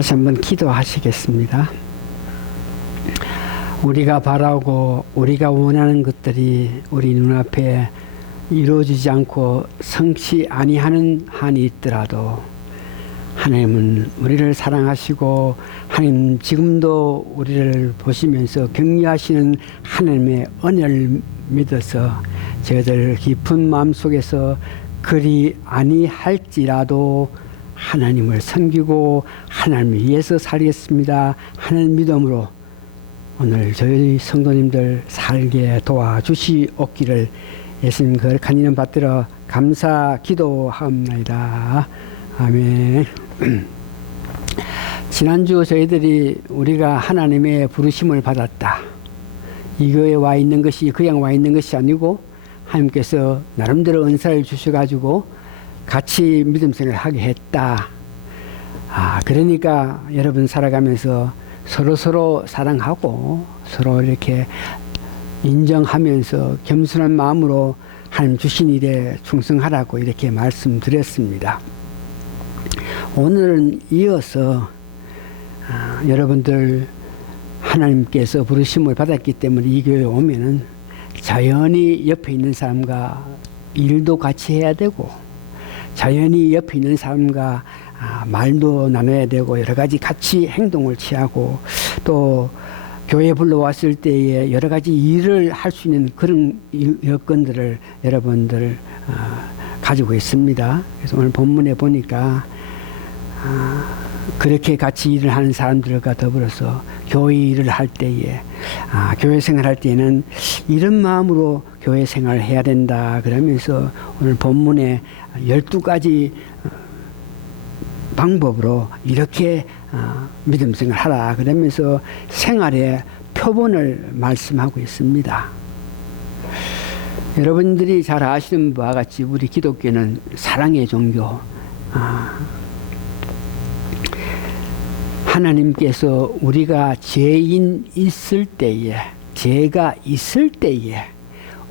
다시 한번 기도하시겠습니다. 우리가 바라고 우리가 원하는 것들이 우리 눈앞에 이루어지지 않고 성취 아니하는 한이 있더라도 하나님은 우리를 사랑하시고 하나님 지금도 우리를 보시면서 격려하시는 하나님의 은혜를 믿어서 저희들 깊은 마음속에서 그리 아니할지라도 하나님을 섬기고 하나님을 위해서 살겠습니다 하는 믿음으로 오늘 저희 성도님들 살게 도와주시옵기를 예수님 거룩한 이름 받들어 감사 기도하옵나이다. 아멘. 지난주 저희들이 우리가 하나님의 부르심을 받았다. 이 교회에 와 있는 것이 그냥 와 있는 것이 아니고 하나님께서 나름대로 은사를 주셔가지고 같이 믿음 생활을 하게 했다. 그러니까 여러분 살아가면서 서로 사랑하고 서로 이렇게 인정하면서 겸손한 마음으로 하나님 주신 일에 충성하라고 이렇게 말씀드렸습니다. 오늘은 이어서 여러분들 하나님께서 부르심을 받았기 때문에 이 교회에 오면은 자연히 옆에 있는 사람과 일도 같이 해야 되고 자연히 옆에 있는 사람과 말도 나눠야 되고 여러 가지 같이 행동을 취하고 또 교회에 불러왔을 때에 여러 가지 일을 할 수 있는 그런 여건들을 여러분들 가지고 있습니다. 그래서 오늘 본문에 보니까 그렇게 같이 일을 하는 사람들과 더불어서 교회 일을 할 때에 교회 생활할 때에는 이런 마음으로 교회 생활을 해야 된다 그러면서 오늘 본문에 12가지 방법으로 이렇게 믿음 생활하라 그러면서 생활의 표본을 말씀하고 있습니다. 여러분들이 잘 아시는 바와 같이 우리 기독교는 사랑의 종교, 하나님께서 우리가 죄인 있을 때에 죄가 있을 때에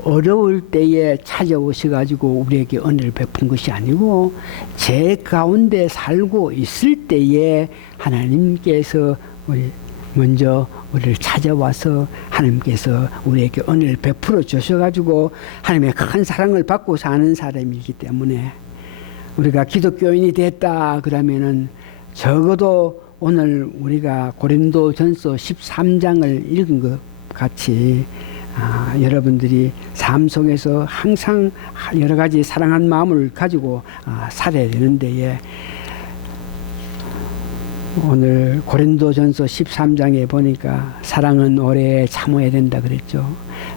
어려울 때에 찾아오셔가지고 우리에게 은혜를 베푼 것이 아니고 죄 가운데 살고 있을 때에 하나님께서 먼저 우리를 찾아와서 하나님께서 우리에게 은혜를 베풀어 주셔가지고 하나님의 큰 사랑을 받고 사는 사람이기 때문에 우리가 기독교인이 됐다 그러면은 적어도 오늘 우리가 고린도전서 13장을 읽은 것 같이 여러분들이 삶 속에서 항상 여러 가지 사랑한 마음을 가지고 살아야 되는데 오늘 고린도전서 13장에 보니까 사랑은 오래 참아야 된다 그랬죠.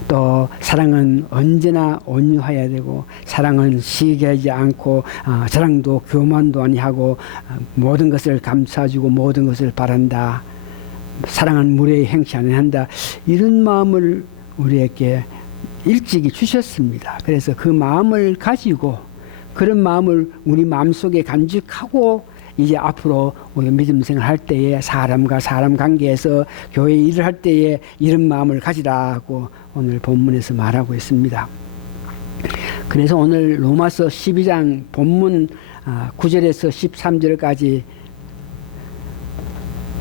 또 사랑은 언제나 온유해야 되고 사랑은 시기하지 않고 자랑도 교만도 아니하고 모든 것을 감싸주고 모든 것을 바란다. 사랑은 무례히 행치 아니한다. 이런 마음을 우리에게 일찍이 주셨습니다. 그래서 그 마음을 가지고 그런 마음을 우리 마음속에 간직하고 이제 앞으로 우리 믿음 생활할 때에 사람과 사람 관계에서 교회 일을 할 때에 이런 마음을 가지라고 오늘 본문에서 말하고 있습니다. 그래서 오늘 로마서 12장 본문 9절에서 13절까지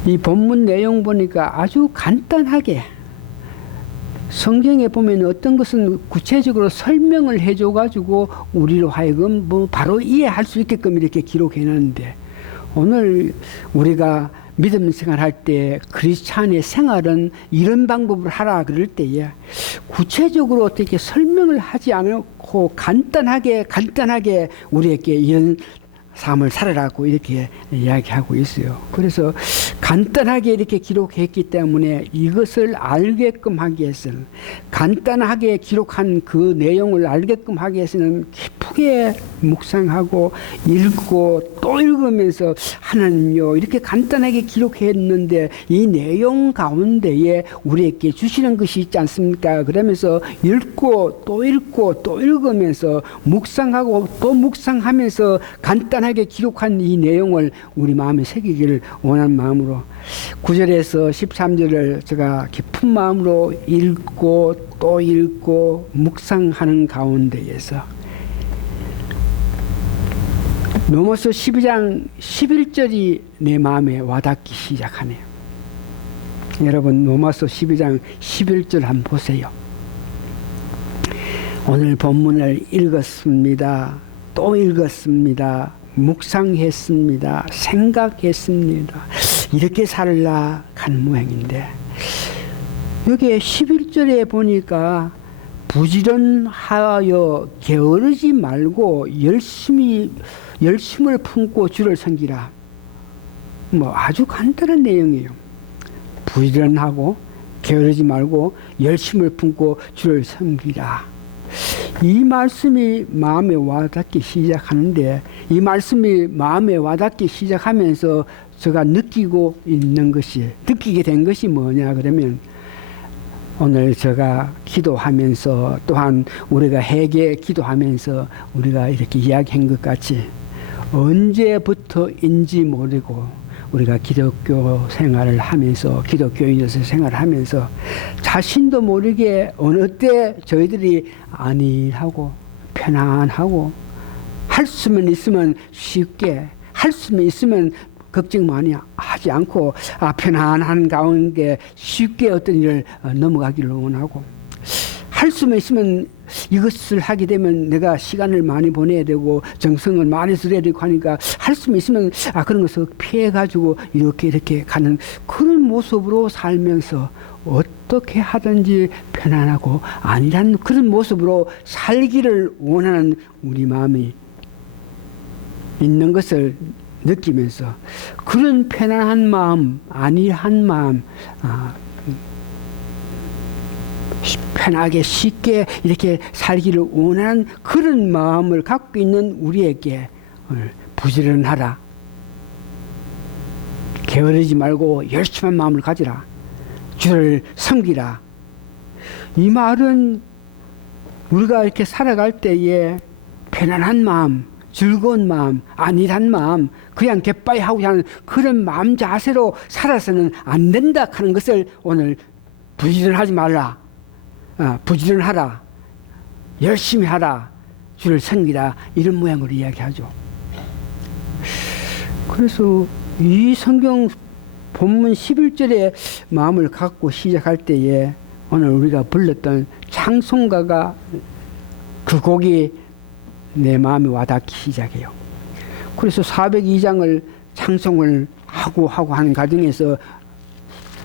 이 본문 내용 보니까 아주 간단하게 성경에 보면 어떤 것은 구체적으로 설명을 해줘가지고 우리로 하여금 바로 이해할 수 있게끔 이렇게 기록해놨는데 오늘 우리가 믿음 생활할 때 크리스찬의 생활은 이런 방법을 하라 그럴 때에 구체적으로 어떻게 설명을 하지 않고 간단하게 우리에게 이런 삶을 살아라고 이렇게 이야기하고 있어요. 그래서 간단하게 이렇게 기록했기 때문에 이것을 알게끔 하기 위해서는 간단하게 기록한 그 내용을 알게끔 하기 위해서는 깊게 묵상하고 읽고 또 읽으면서 하나님요 이렇게 간단하게 기록했는데 이 내용 가운데에 우리에게 주시는 것이 있지 않습니까? 그러면서 읽고 또 읽고 또 읽으면서 묵상하고 또 묵상하면서 간단하게 기록한 이 내용을 우리 마음에 새기기를 원하는 마음으로 9절에서 13절을 제가 깊은 마음으로 읽고 또 읽고 묵상하는 가운데에서 로마서 12장 11절이 내 마음에 와닿기 시작하네요. 여러분 로마서 12장 11절 한번 보세요. 오늘 본문을 읽었습니다. 또 읽었습니다. 묵상했습니다. 생각했습니다. 이렇게 살라 하는 모양인데 여기에 11절에 보니까 부지런하여 게으르지 말고 열심을 품고 주를 섬기라. 뭐 아주 간단한 내용이에요. 부지런하고 게으르지 말고 열심을 품고 주를 섬기라. 이 말씀이 마음에 와닿기 시작하는데 이 말씀이 마음에 와닿기 시작하면서 제가 느끼게 된 것이 뭐냐 그러면 오늘 제가 기도하면서 또한 우리가 회개 기도하면서 우리가 이렇게 이야기한 것 같이 언제부터인지 모르고 우리가 기독교 생활을 하면서 기독교인으로서 생활을 하면서 자신도 모르게 어느 때 저희들이 안일하고 편안하고 할 수만 있으면 쉽게 할 수만 있으면 걱정 많이 하지 않고 편안한 가운데 쉽게 어떤 일을 넘어가기를 원하고 할 수만 있으면 이것을 하게 되면 내가 시간을 많이 보내야 되고 정성을 많이 들여야 되고 하니까 할 수만 있으면 그런 것을 피해가지고 이렇게 가는 그런 모습으로 살면서 어떻게 하든지 편안하고 안일한 그런 모습으로 살기를 원하는 우리 마음이 있는 것을 느끼면서 그런 편안한 마음, 안일한 마음, 편하게 쉽게 이렇게 살기를 원하는 그런 마음을 갖고 있는 우리에게 오늘 부지런하라. 게으르지 말고 열심한 마음을 가지라. 주를 섬기라. 이 말은 우리가 이렇게 살아갈 때에 편안한 마음, 즐거운 마음, 안일한 마음, 그냥 갯바위 하고 하는 그런 마음 자세로 살아서는 안 된다 하는 것을 오늘 부지런하지 말라. 부지런하라. 열심히 하라. 주를 섬기라. 이런 모양으로 이야기하죠. 그래서 이 성경 본문 11절에 마음을 갖고 시작할 때에 오늘 우리가 불렀던 찬송가가 그 곡이 내 마음에 와닿기 시작해요. 그래서 402장을 찬송을 하고 하는 과정에서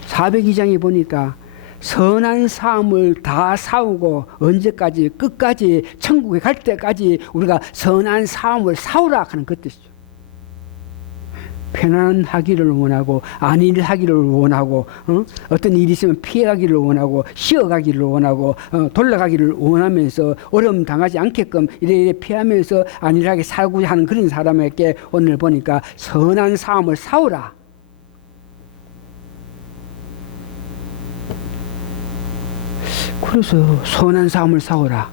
402장에 보니까 선한 삶을 다 싸우고 언제까지 끝까지 천국에 갈 때까지 우리가 선한 삶을 싸우라 하는 그 뜻이죠. 편안하기를 원하고 안일하기를 원하고 어떤 일이 있으면 피해가기를 원하고 쉬어가기를 원하고 돌아가기를 원하면서 어려움 당하지 않게끔 이래 피하면서 안일하게 살고자 하는 그런 사람에게 오늘 보니까 선한 삶을 싸우라. 그래서 선한 삶을 싸우라.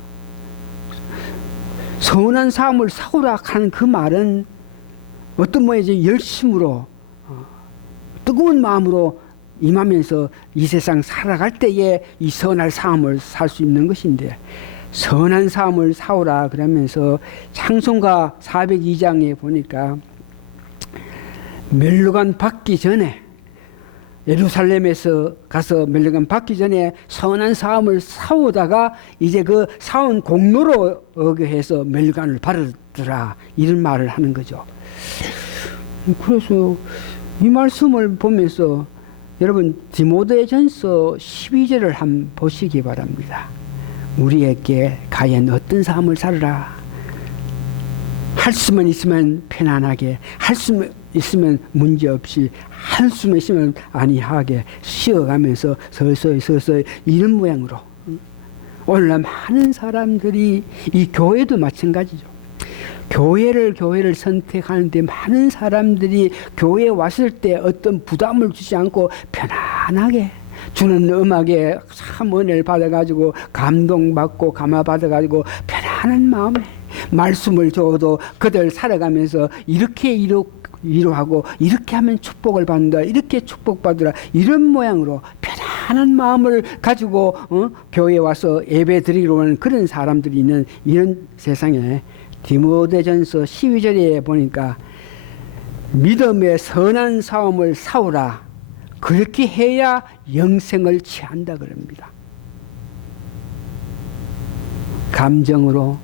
선한 삶을 싸우라 하는 그 말은 어떤 모양이지 열심으로 뜨거운 마음으로 임하면서 이 세상 살아갈 때에 이 선한 삶을 살 수 있는 것인데 선한 삶을 싸우라 그러면서 찬송가 402장에 보니까 멸류관 받기 전에 예루살렘에서 가서 멸류관 받기 전에 선한 삶을 싸우다가 이제 그 싸운 공로로 어겨해서 멸류관을 받았더라 이런 말을 하는 거죠. 그래서 이 말씀을 보면서 여러분 디모데전서 12절을 한번 보시기 바랍니다. 우리에게 과연 어떤 삶을 살으라. 할 수만 있으면 편안하게, 할 수만 있으면 문제없이, 할 수만 있으면 안이하게 쉬어가면서 서서히 이런 모양으로 오늘날 많은 사람들이 이 교회도 마찬가지죠. 교회를 선택하는데 많은 사람들이 교회에 왔을 때 어떤 부담을 주지 않고 편안하게 주는 음악에 참 은혜를 받아가지고 감동받고 감화받아가지고 편안한 마음에 말씀을 줘도 그들 살아가면서 이렇게 위로하고 이렇게 하면 축복을 받는다 이렇게 축복받으라 이런 모양으로 편안한 마음을 가지고 교회에 와서 예배 드리러 오는 그런 사람들이 있는 이런 세상에 디모데전서 12절에 보니까 믿음의 선한 싸움을 싸우라. 그렇게 해야 영생을 취한다 그럽니다. 감정으로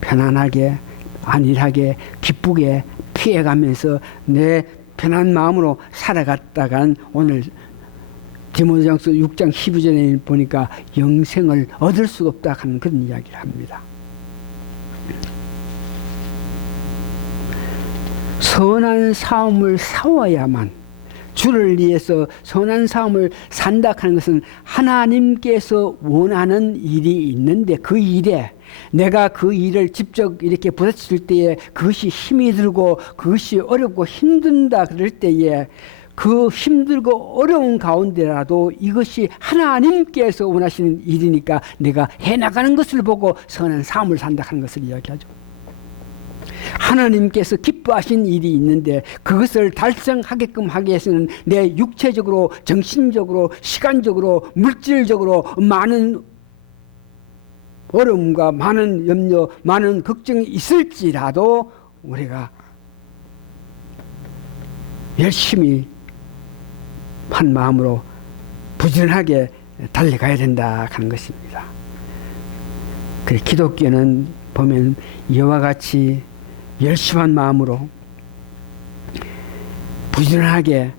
편안하게 안일하게 기쁘게 피해가면서 내 편한 마음으로 살아갔다간 오늘 디모데전서 6장 12절에 보니까 영생을 얻을 수가 없다 하는 그런 이야기를 합니다. 선한 싸움을 싸워야만, 주를 위해서 선한 싸움을 산다 하는 것은 하나님께서 원하는 일이 있는데 그 일에 내가 그 일을 직접 이렇게 부딪힐 때에 그것이 힘이 들고 그것이 어렵고 힘든다 그럴 때에 그 힘들고 어려운 가운데라도 이것이 하나님께서 원하시는 일이니까 내가 해나가는 것을 보고 선한 삶을 산다 하는 것을 이야기하죠. 하나님께서 기뻐하신 일이 있는데 그것을 달성하게끔 하기 위해서는 내 육체적으로 정신적으로 시간적으로 물질적으로 많은 어려움과 많은 염려 많은 걱정이 있을지라도 우리가 열심히 한 마음으로 부지런하게 달려가야 된다 하는 것입니다. 그래서 기독교는 보면 이와 같이 열심한 마음으로 부지런하게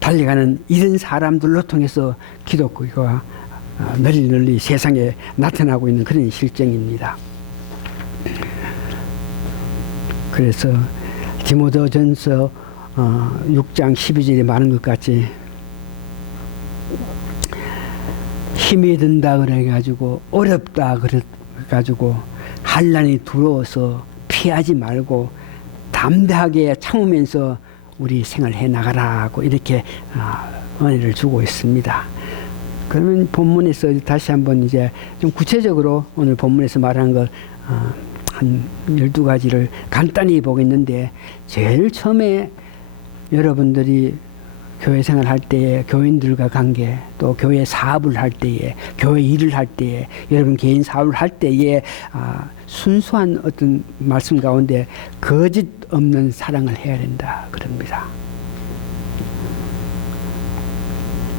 달려가는 이런 사람들로 통해서 기독교가 널리 세상에 나타나고 있는 그런 실정입니다. 그래서 디모데전서 6장 12절에 말한 것 같이 힘이 든다 그래가지고 어렵다 그래가지고 환난이 두려워서 피하지 말고 담대하게 참으면서 우리 생활해 나가라고 이렇게 은혜를 주고 있습니다. 그러면 본문에서 다시 한번 이제 좀 구체적으로 오늘 본문에서 말하는 것 한 12가지를 간단히 보겠는데, 제일 처음에 여러분들이 교회 생활할 때에 교인들과 관계, 또 교회 사업을 할 때에, 교회 일을 할 때에, 여러분 개인 사업을 할 때에 순수한 어떤 말씀 가운데 거짓 없는 사랑을 해야 된다 그럽니다.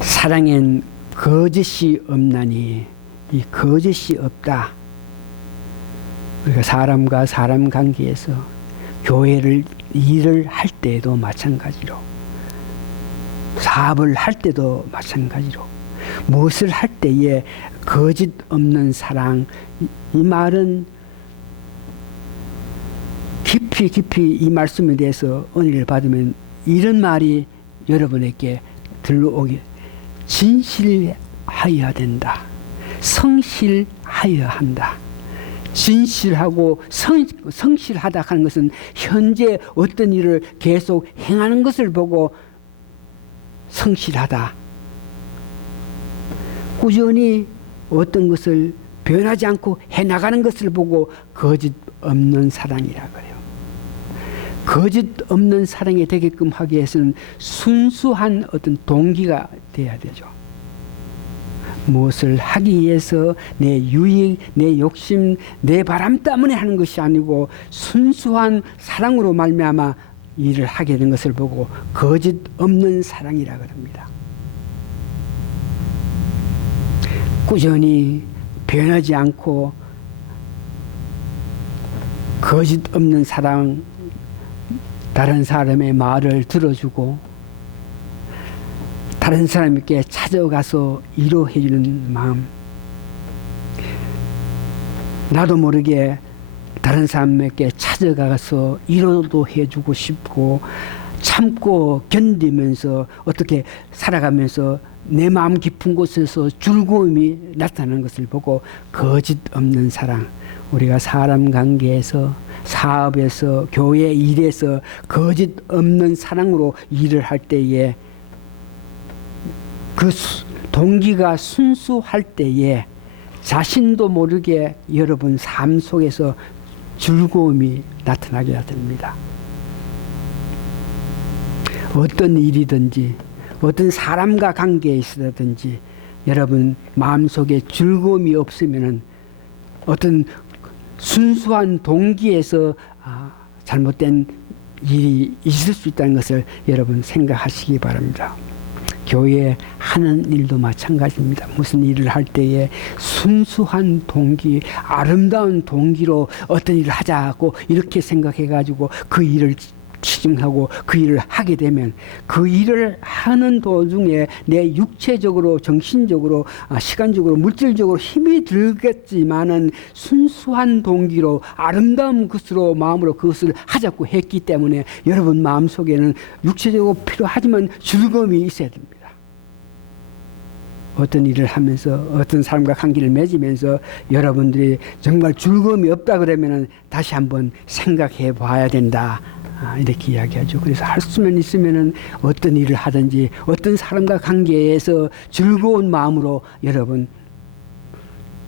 사랑엔 거짓이 없나니, 이 거짓이 없다. 우리가 사람과 사람 관계에서 교회를 일을 할 때에도 마찬가지로, 사업을 할 때도 마찬가지로, 무엇을 할 때에 거짓 없는 사랑, 이 말은 깊이 이 말씀에 대해서 은혜를 받으면 이런 말이 여러분에게 들러오게, 진실하여야 된다. 성실하여야 한다. 진실하고 성실하다 하는 것은 현재 어떤 일을 계속 행하는 것을 보고 성실하다. 꾸준히 어떤 것을 변하지 않고 해나가는 것을 보고 거짓 없는 사랑이라 그래요. 거짓 없는 사랑이 되게끔 하기 위해서는 순수한 어떤 동기가 돼야 되죠. 무엇을 하기 위해서 내 유익, 내 욕심, 내 바람 때문에 하는 것이 아니고 순수한 사랑으로 말미암아 일을 하게 된 것을 보고 거짓 없는 사랑이라 그럽니다. 꾸준히 변하지 않고 거짓 없는 사랑, 다른 사람의 말을 들어주고 다른 사람에게 찾아가서 위로해주는 마음, 나도 모르게 다른 사람에게 찾아가서 위로도 해주고 싶고 참고 견디면서 어떻게 살아가면서 내 마음 깊은 곳에서 즐거움이 나타나는 것을 보고 거짓 없는 사랑, 우리가 사람 관계에서 사업에서 교회 일에서 거짓 없는 사랑으로 일을 할 때에 그 동기가 순수할 때에 자신도 모르게 여러분 삶 속에서 즐거움이 나타나게 됩니다. 어떤 일이든지 어떤 사람과 관계에 있어든지 여러분 마음속에 즐거움이 없으면은 어떤 순수한 동기에서 잘못된 일이 있을 수 있다는 것을 여러분 생각하시기 바랍니다. 교회 하는 일도 마찬가지입니다. 무슨 일을 할 때에 순수한 동기, 아름다운 동기로 어떤 일을 하자고 이렇게 생각해가지고 그 일을 추진하고 그 일을 하게 되면 그 일을 하는 도중에 내 육체적으로, 정신적으로, 시간적으로, 물질적으로 힘이 들겠지만은 순수한 동기로 아름다운 것으로 마음으로 그것을 하자고 했기 때문에 여러분 마음속에는 육체적으로 필요하지만 즐거움이 있어야 됩니다. 어떤 일을 하면서 어떤 사람과 관계를 맺으면서 여러분들이 정말 즐거움이 없다 그러면은 다시 한번 생각해 봐야 된다. 이렇게 이야기하죠. 그래서 할 수만 있으면은 어떤 일을 하든지 어떤 사람과 관계에서 즐거운 마음으로 여러분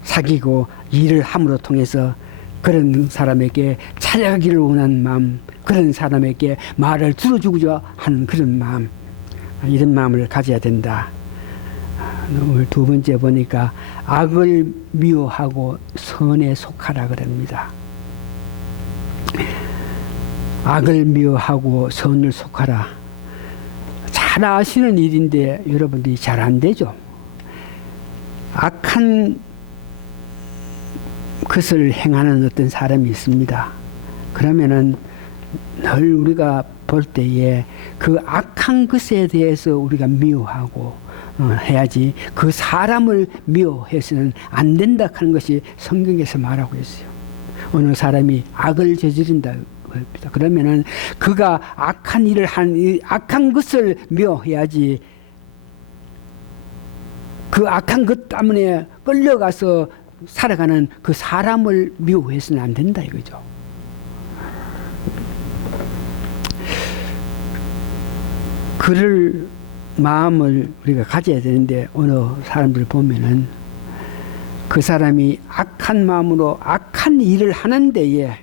사귀고 일을 함으로 통해서 그런 사람에게 찾아가기를 원하는 마음, 그런 사람에게 말을 들어주고자 하는 그런 마음, 이런 마음을 가져야 된다. 오늘 두 번째 보니까 악을 미워하고 선에 속하라 그럽니다. 악을 미워하고 선을 속하라. 잘 아시는 일인데 여러분들이 잘 안 되죠. 악한 것을 행하는 어떤 사람이 있습니다. 그러면은 늘 우리가 볼 때에 그 악한 것에 대해서 우리가 미워하고 해야지 그 사람을 미워해서는 안 된다 하는 것이 성경에서 말하고 있어요. 어느 사람이 악을 저지른다 그러면은 그가 악한 일을 한 악한 것을 미워해야지 그 악한 것 때문에 끌려가서 살아가는 그 사람을 미워해서는 안 된다 이거죠. 그럴 마음을 우리가 가져야 되는데 어느 사람들 보면은 그 사람이 악한 마음으로 악한 일을 하는 데에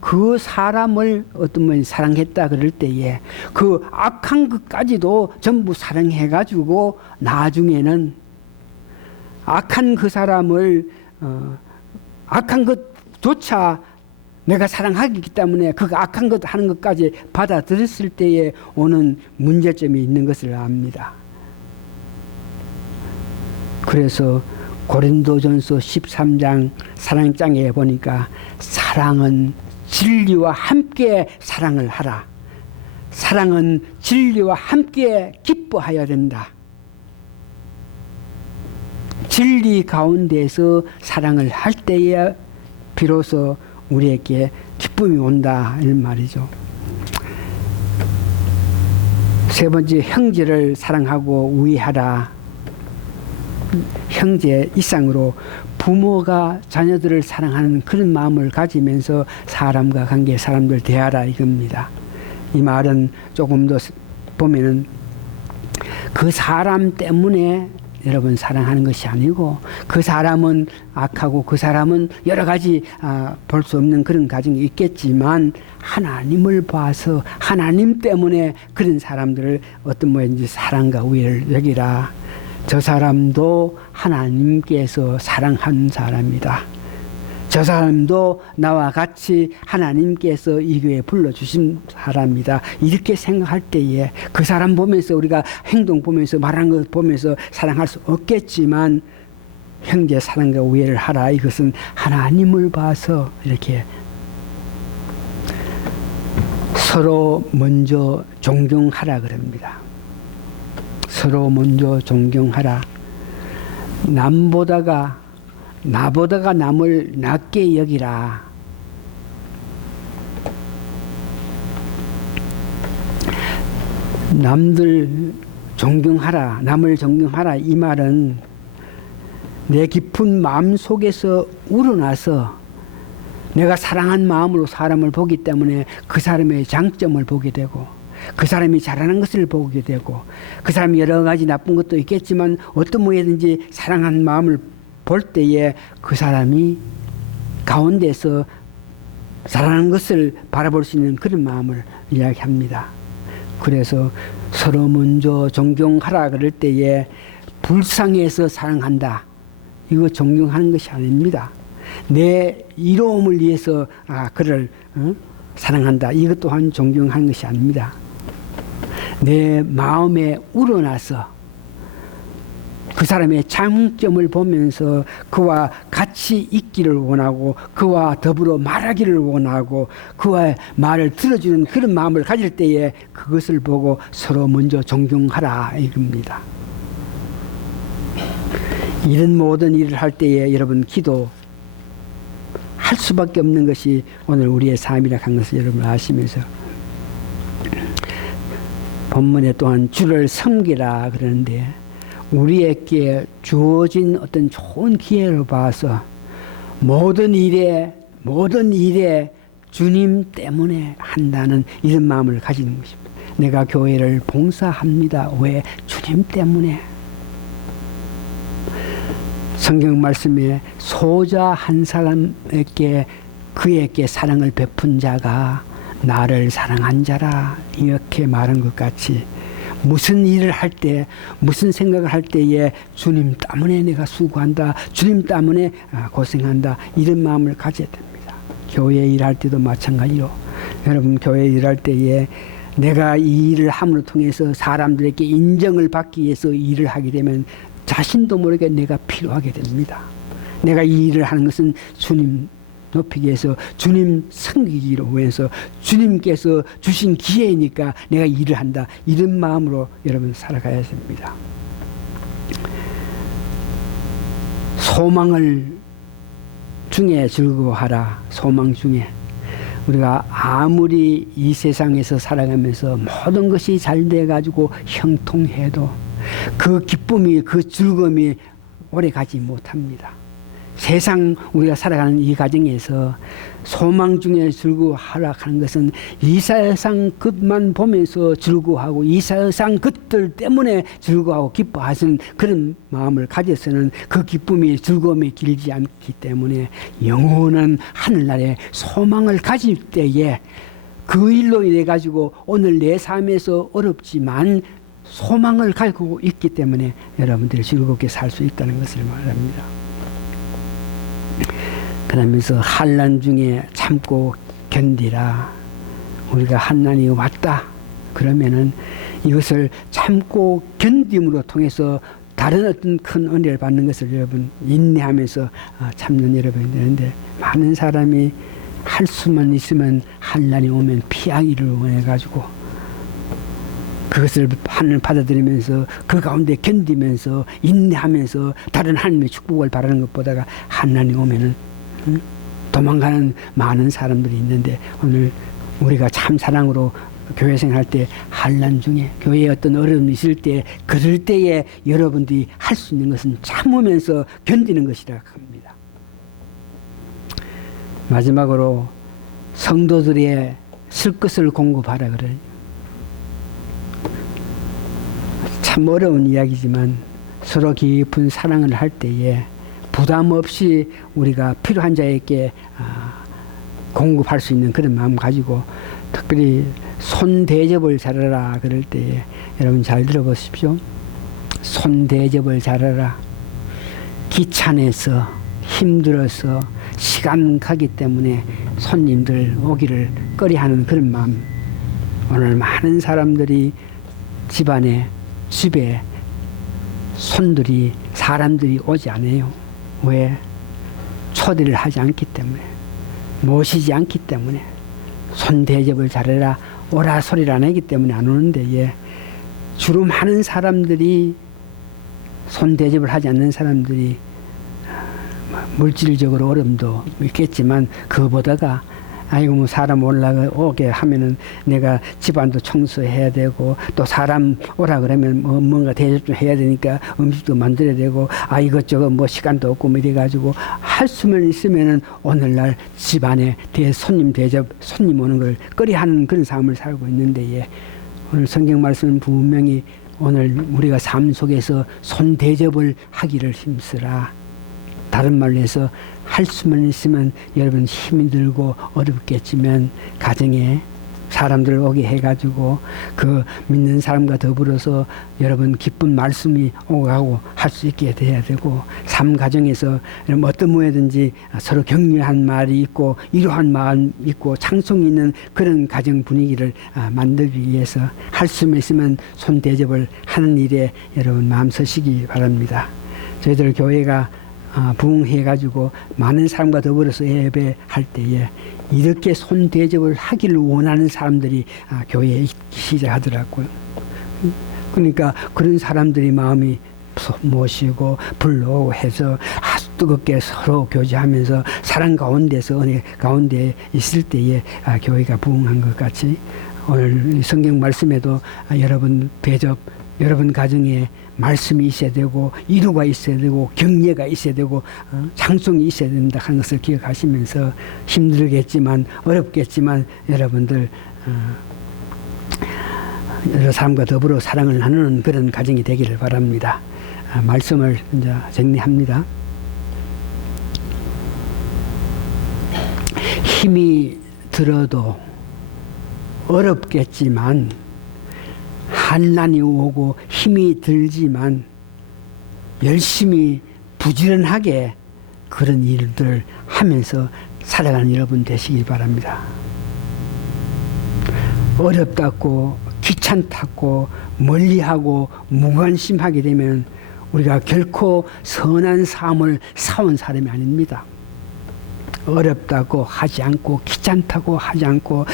그 사람을 어떤 분이 사랑했다 그럴 때에 그 악한 것까지도 전부 사랑해가지고 나중에는 악한 그 사람을 악한 것조차 내가 사랑하기 때문에 그 악한 것 하는 것까지 받아들였을 때에 오는 문제점이 있는 것을 압니다. 그래서 고린도전서 13장 사랑장에 보니까 사랑은 진리와 함께 사랑을 하라. 사랑은 진리와 함께 기뻐하여야 된다. 진리 가운데서 사랑을 할 때에 비로소 우리에게 기쁨이 온다 이런 말이죠. 세 번째, 형제를 사랑하고 우애하라. 형제 이상으로 부모가 자녀들을 사랑하는 그런 마음을 가지면서 사람과 관계, 사람들 대하라 이겁니다. 이 말은 조금 더 보면은 그 사람 때문에 여러분 사랑하는 것이 아니고 그 사람은 악하고 그 사람은 여러 가지 볼 수 없는 그런 가정이 있겠지만 하나님을 봐서 하나님 때문에 그런 사람들을 어떤 모양인지 사랑과 우애를 여기라. 저 사람도 하나님께서 사랑한 사람이다. 저 사람도 나와 같이 하나님께서 이 교회에 불러주신 사람이다. 이렇게 생각할 때에 그 사람 보면서 우리가 행동 보면서 말하는 것 보면서 사랑할 수 없겠지만 형제 사랑과 우애를 하라. 이것은 하나님을 봐서 이렇게 서로 먼저 존경하라 그럽니다. 서로 먼저 존경하라. 나보다가 남을 낮게 여기라. 남들 존경하라, 남을 존경하라. 이 말은 내 깊은 마음 속에서 우러나서 내가 사랑한 마음으로 사람을 보기 때문에 그 사람의 장점을 보게 되고 그 사람이 잘하는 것을 보게 되고 그 사람이 여러 가지 나쁜 것도 있겠지만 어떤 모양이든지 사랑한 마음을 볼 때에 그 사람이 가운데서 사랑하는 것을 바라볼 수 있는 그런 마음을 이야기합니다. 그래서 서로 먼저 존경하라 그럴 때에 불쌍해서 사랑한다. 이거 존경하는 것이 아닙니다. 내 이로움을 위해서 그를 사랑한다. 이것 또한 존경하는 것이 아닙니다. 내 마음에 우러나서 그 사람의 장점을 보면서 그와 같이 있기를 원하고 그와 더불어 말하기를 원하고 그와의 말을 들어주는 그런 마음을 가질 때에 그것을 보고 서로 먼저 존경하라 이겁니다. 이런 모든 일을 할 때에 여러분 기도 할 수밖에 없는 것이 오늘 우리의 삶이라 한 것을 여러분 아시면서 본문에 또한 주를 섬기라 그러는데 우리에게 주어진 어떤 좋은 기회로 봐서 모든 일에 주님 때문에 한다는 이런 마음을 가지는 것입니다. 내가 교회를 봉사합니다. 왜? 주님 때문에. 성경 말씀에 소자 한 사람에게 그에게 사랑을 베푼 자가 나를 사랑한 자라 이렇게 말한 것 같이 무슨 일을 할 때 무슨 생각을 할 때에 주님 때문에 내가 수고한다. 주님 때문에 고생한다. 이런 마음을 가져야 됩니다. 교회 일할 때도 마찬가지로 여러분 교회 일할 때에 내가 이 일을 함으로 통해서 사람들에게 인정을 받기 위해서 일을 하게 되면 자신도 모르게 내가 필요하게 됩니다. 내가 이 일을 하는 것은 주님 높이기 위해서 주님 섬기기로 위해서 주님께서 주신 기회이니까 내가 일을 한다. 이런 마음으로 여러분 살아가야 됩니다. 소망을 중에 즐거워하라. 소망 중에 우리가 아무리 이 세상에서 살아가면서 모든 것이 잘 돼가지고 형통해도 그 기쁨이 그 즐거움이 오래 가지 못합니다. 세상 우리가 살아가는 이 과정에서 소망 중에 즐거워하라 하는 것은 이 세상 것만 보면서 즐거워하고 이 세상 것들 때문에 즐거워하고 기뻐하시는 그런 마음을 가져서는 그 기쁨이 즐거움이 길지 않기 때문에 영원한 하늘나라에 소망을 가질 때에 그 일로 인해 가지고 오늘 내 삶에서 어렵지만 소망을 가지고 있기 때문에 여러분들이 즐겁게 살 수 있다는 것을 말합니다. 그러면서 환난 중에 참고 견디라. 우리가 환난이 왔다 그러면은 이것을 참고 견딤으로 통해서 다른 어떤 큰 은혜를 받는 것을 여러분 인내하면서 참는 여러분이 되는데 많은 사람이 할 수만 있으면 환난이 오면 피하기를 원해가지고 그것을 하늘 받아들이면서 그 가운데 견디면서 인내하면서 다른 하나님의 축복을 바라는 것보다가 환난이 오면은 도망가는 많은 사람들이 있는데 오늘 우리가 참 사랑으로 교회 생활할 때 환난 중에 교회에 어떤 어려움이 있을 때 그럴 때에 여러분들이 할 수 있는 것은 참으면서 견디는 것이라 합니다. 마지막으로 성도들의 쓸 것을 공급하라 그래요. 참 어려운 이야기지만 서로 깊은 사랑을 할 때에 부담 없이 우리가 필요한 자에게 공급할 수 있는 그런 마음 가지고 특별히 손 대접을 잘하라 그럴 때에 여러분 잘 들어보십시오. 손 대접을 잘하라. 귀찮아서 힘들어서 시간 가기 때문에 손님들 오기를 꺼려하는 그런 마음. 오늘 많은 사람들이 집에 손들이 사람들이 오지 않아요. 왜? 초대를 하지 않기 때문에 모시지 않기 때문에 손 대접을 잘해라 오라 소리를 안 하기 때문에 안 오는데 주로 많은 사람들이 손 대접을 하지 않는 사람들이 물질적으로 어려움도 있겠지만 그거보다가 아이고 뭐 사람 오게 하면은 내가 집안도 청소해야 되고 또 사람 오라 그러면 뭔가 대접 좀 해야 되니까 음식도 만들어야 되고 이것저것 뭐 시간도 없고 뭐 이래가지고 할 수만 있으면은 오늘날 집안에 손님 대접 손님 오는 걸 꺼려하는 그런 삶을 살고 있는데 오늘 성경 말씀은 분명히 오늘 우리가 삶 속에서 손 대접을 하기를 힘쓰라. 다른 말로 해서 할 수만 있으면 여러분 힘이 들고 어렵겠지만 가정에 사람들 오게 해가지고 그 믿는 사람과 더불어서 여러분 기쁜 말씀이 오가고 할 수 있게 돼야 되고, 삶 가정에서 어떤 모에든지 서로 격려한 말이 있고 위로한 마음 있고 찬송이 있는 그런 가정 분위기를 만들기 위해서 할 수만 있으면 손 대접을 하는 일에 여러분 마음 서시기 바랍니다. 저희들 교회가 부흥해가지고 많은 사람과 더불어서 예배할 때에 이렇게 손 대접을 하기를 원하는 사람들이 교회에 시작하더라고요. 그러니까 그런 사람들이 마음이 모시고 불러오고 해서 아주 뜨겁게 서로 교제하면서 사랑 가운데서 은혜 가운데 있을 때에 교회가 부흥한 것 같이, 오늘 성경 말씀에도 여러분 대접, 여러분 가정에 말씀이 있어야 되고 위로가 있어야 되고 격려가 있어야 되고 찬송이 있어야 된다 하는 것을 기억하시면서 힘들겠지만 어렵겠지만 여러분들 여러 사람과 더불어 사랑을 나누는 그런 가정이 되기를 바랍니다. 말씀을 이제 정리합니다. 힘이 들어도 어렵겠지만, 한난이 오고 힘이 들지만 열심히 부지런하게 그런 일들을 하면서 살아가는 여러분 되시길 바랍니다. 어렵다고 귀찮다고 멀리하고 무관심하게 되면 우리가 결코 선한 삶을 사온 사람이 아닙니다. 어렵다고 하지 않고 귀찮다고 하지 않고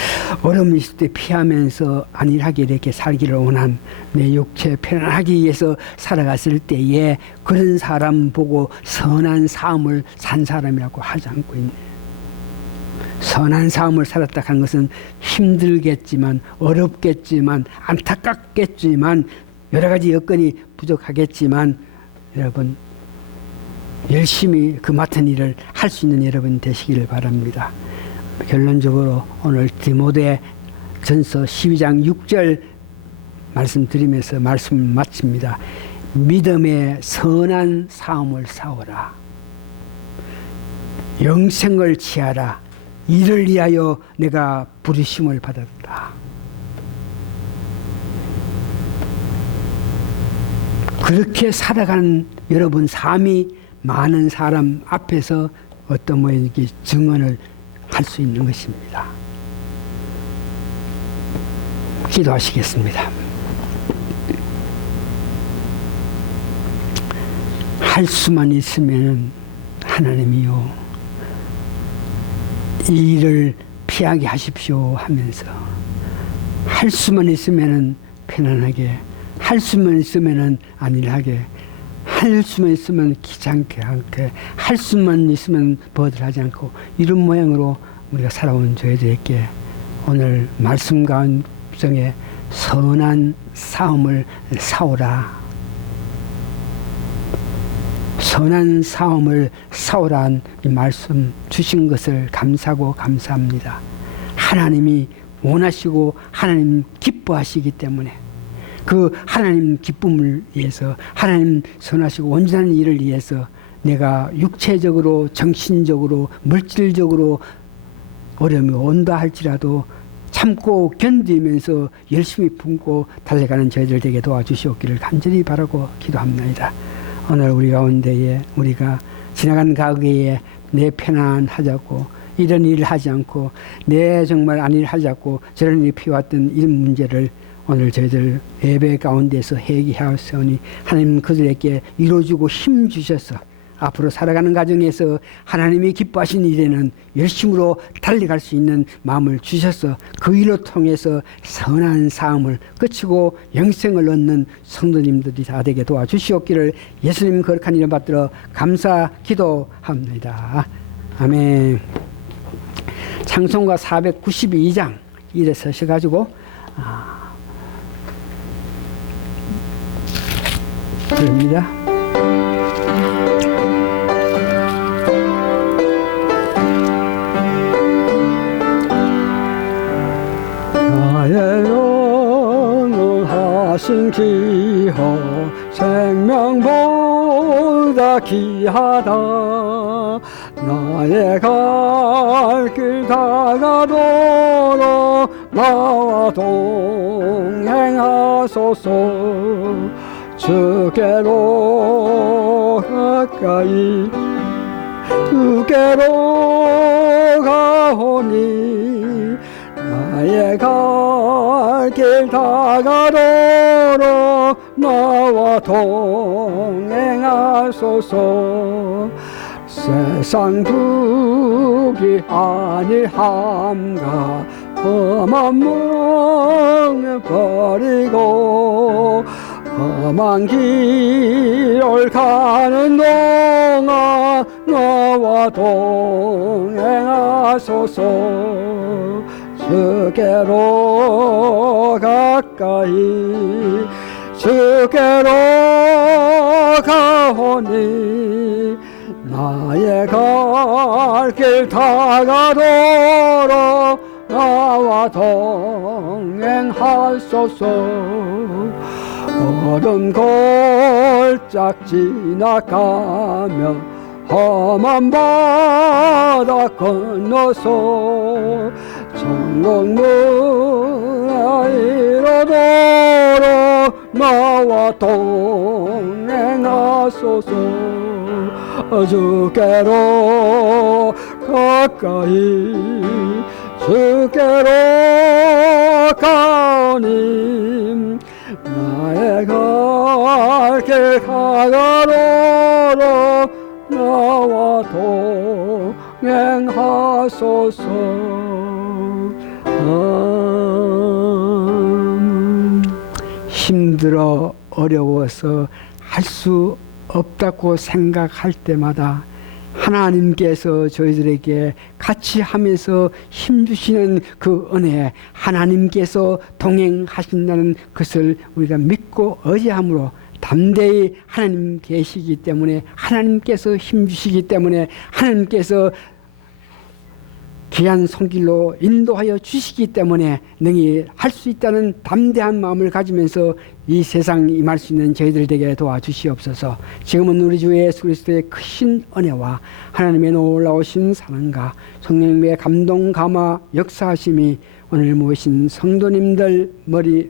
어려움이 있을 때 피하면서 안일하게 이렇게 살기를 원한 내 육체 편안하기 위해서 살아갔을 때에 그런 사람 보고 선한 삶을 산 사람이라고 하지 않고 있네. 선한 삶을 살았다 하는 것은 힘들겠지만 어렵겠지만 안타깝겠지만 여러 가지 여건이 부족하겠지만 여러분 열심히 그 맡은 일을 할 수 있는 여러분 되시기를 바랍니다. 결론적으로 오늘 디모데 전서 12장 6절 말씀드리면서 말씀을 마칩니다. 믿음의 선한 삶을 싸워라. 영생을 취하라. 이를 위하여 내가 부르심을 받았다. 그렇게 살아가는 여러분 삶이 많은 사람 앞에서 어떤 모양의 증언을 할 수 있는 것입니다. 기도하시겠습니다. 할 수만 있으면 하나님이요 이 일을 피하게 하십시오 하면서 할 수만 있으면 편안하게, 할 수만 있으면 안일하게, 할 수만 있으면 귀찮게 않게, 할 수만 있으면 버들하지 않고 이런 모양으로 우리가 살아온 저희들에게 오늘 말씀 가운데 선한 싸움을 싸우라. 선한 싸움을 싸우라는 이 말씀 주신 것을 감사하고 감사합니다. 하나님이 원하시고 하나님 기뻐하시기 때문에 그 하나님 기쁨을 위해서, 하나님 선하시고 온전한 일을 위해서 내가 육체적으로 정신적으로 물질적으로 어려움이 온다 할지라도 참고 견디면서 열심히 품고 달려가는 저희들 되게 도와주시옵기를 간절히 바라고 기도합니다. 오늘 우리 가운데에 우리가 지나간 가게에 내 편안하자고 이런 일을 하지 않고 내 정말 안일하지 않고 저런 일이 피워왔던 이런 문제를 오늘 저희들 예배 가운데서 회개하였으니 하나님 그들에게 이루어주고 힘 주셔서 앞으로 살아가는 과정에서 하나님이 기뻐하신 일에는 열심으로 달려갈 수 있는 마음을 주셔서 그 일을 통해서 선한 삶을 끝이고 영생을 얻는 성도님들이 다 되게 도와주시옵기를 예수님 거룩한 이름 받들어 감사 기도합니다. 아멘. 찬송가 492장 이래 서셔가지고 그럽니다. 나의 영원하신 기호 생명보다 귀하다. 나의 갈 길 다가도록 나와 동행하소서. 주께로 가까이 주께로 가오니 나의 갈 길 다가도록 나와 동행하소서. 세상 두기 아니함가 험한 멍에 버리고 험한 길을 가는 동안 나와 동행하소서. 주께로 가까이 주께로 가오니 나의 갈 길 다가도록 나와 동행하소서. 어둠 골짝 지나가며 험한 바다 건너서 천국문 이루도록 나와 동행하소서. 주께로 가까이 주께로 가오니 나의 갈 길 가가도록 나와 동행하소서. 힘들어 어려워서 할 수 없다고 생각할 때마다 하나님께서 저희들에게 같이 하면서 힘주시는 그 은혜, 하나님께서 동행하신다는 것을 우리가 믿고 의지함으로 담대히 하나님 계시기 때문에, 하나님께서 힘주시기 때문에, 하나님께서 귀한 손길로 인도하여 주시기 때문에 능히 할 수 있다는 담대한 마음을 가지면서 이 세상 임할 수 있는 저희들 되게 도와주시옵소서. 지금은 우리 주 예수 그리스도의 크신 은혜와 하나님의 놀라우신 사랑과 성령님의 감동 감화 역사하심이 오늘 모이신 성도님들 머리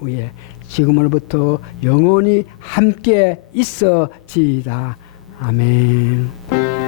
위에 지금으로부터 영원히 함께 있어지이다. 아멘.